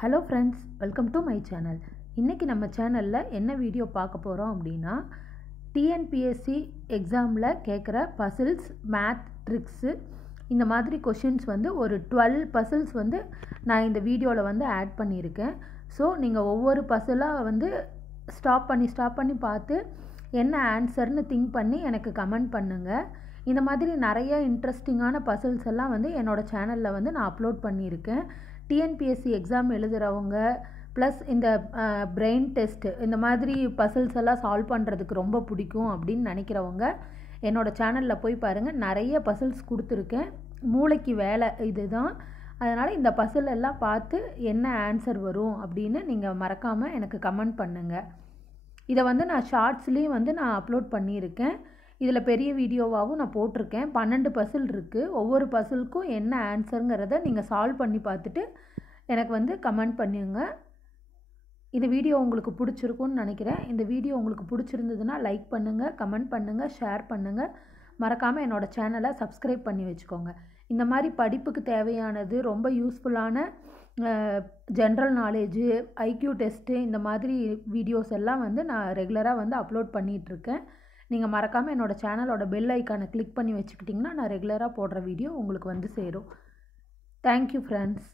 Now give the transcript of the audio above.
Hello friends, welcome to my channel. இன்றைக்கி நம்ம சேனலில் என்ன வீடியோ பார்க்க போகிறோம் அப்படின்னா, டிஎன்பிஎஸ்சி எக்ஸாமில் கேட்குற பசில்ஸ், மேத் ட்ரிக்ஸு இந்த மாதிரி கொஷின்ஸ் வந்து ஒரு 12 பசில்ஸ் வந்து நான் இந்த வீடியோவில் வந்து ஆட் பண்ணியிருக்கேன். ஸோ நீங்கள் ஒவ்வொரு பசிலாக வந்து ஸ்டாப் பண்ணி பார்த்து என்ன ஆன்சர்னு திங்க் பண்ணி எனக்கு கமெண்ட் பண்ணுங்கள். இந்த மாதிரி நிறைய இன்ட்ரெஸ்டிங்கான பசில்ஸ் எல்லாம் வந்து என்னோடய சேனலில் வந்து நான் அப்லோட் பண்ணியிருக்கேன். டிஎன்பிஎஸ்சி எக்ஸாம் எழுதுகிறவங்க ப்ளஸ் இந்த பிரெயின் டெஸ்ட்டு இந்த மாதிரி பசில்ஸ் எல்லாம் சால்வ் பண்ணுறதுக்கு ரொம்ப பிடிக்கும் அப்படின்னு நினைக்கிறவங்க என்னோடய சேனலில் போய் பாருங்கள். நிறைய பசில்ஸ் கொடுத்துருக்கேன். மூளைக்கு வேலை இதுதான். அதனால் இந்த பசில் எல்லாம் பார்த்து என்ன ஆன்சர் வரும் அப்படின்னு நீங்கள் மறக்காமல் எனக்கு கமெண்ட் பண்ணுங்கள். இதை வந்து நான் ஷார்ட்ஸ்லேயும் வந்து நான் அப்லோட் பண்ணியிருக்கேன். இதில் பெரிய வீடியோவாகவும் நான் போட்டிருக்கேன். 12 பசில் இருக்குது. ஒவ்வொரு பசிலுக்கும் என்ன ஆன்சருங்கிறத நீங்கள் சால்வ் பண்ணி பார்த்துட்டு எனக்கு வந்து கமெண்ட் பண்ணுங்க. இந்த வீடியோ உங்களுக்கு பிடிச்சிருக்குன்னு நினைக்கிறேன். இந்த வீடியோ உங்களுக்கு பிடிச்சிருந்ததுன்னா லைக் பண்ணுங்கள், கமெண்ட் பண்ணுங்கள், ஷேர் பண்ணுங்கள். மறக்காமல் என்னோடய சேனலை சப்ஸ்கிரைப் பண்ணி வச்சுக்கோங்க. இந்த மாதிரி படிப்புக்கு தேவையானது ரொம்ப யூஸ்ஃபுல்லான ஜென்ரல் நாலேஜு, ஐக்யூ டெஸ்ட்டு இந்த மாதிரி வீடியோஸ் எல்லாம் வந்து நான் ரெகுலராக வந்து அப்லோட் பண்ணிகிட்ருக்கேன். நீங்கள் மறக்காமல் என்னோடய சேனலோட பெல் ஐக்கானை கிளிக் பண்ணி வச்சுக்கிட்டிங்கன்னா நான் ரெகுலராக போடுற வீடியோ உங்களுக்கு வந்து சேரும். Thank you friends.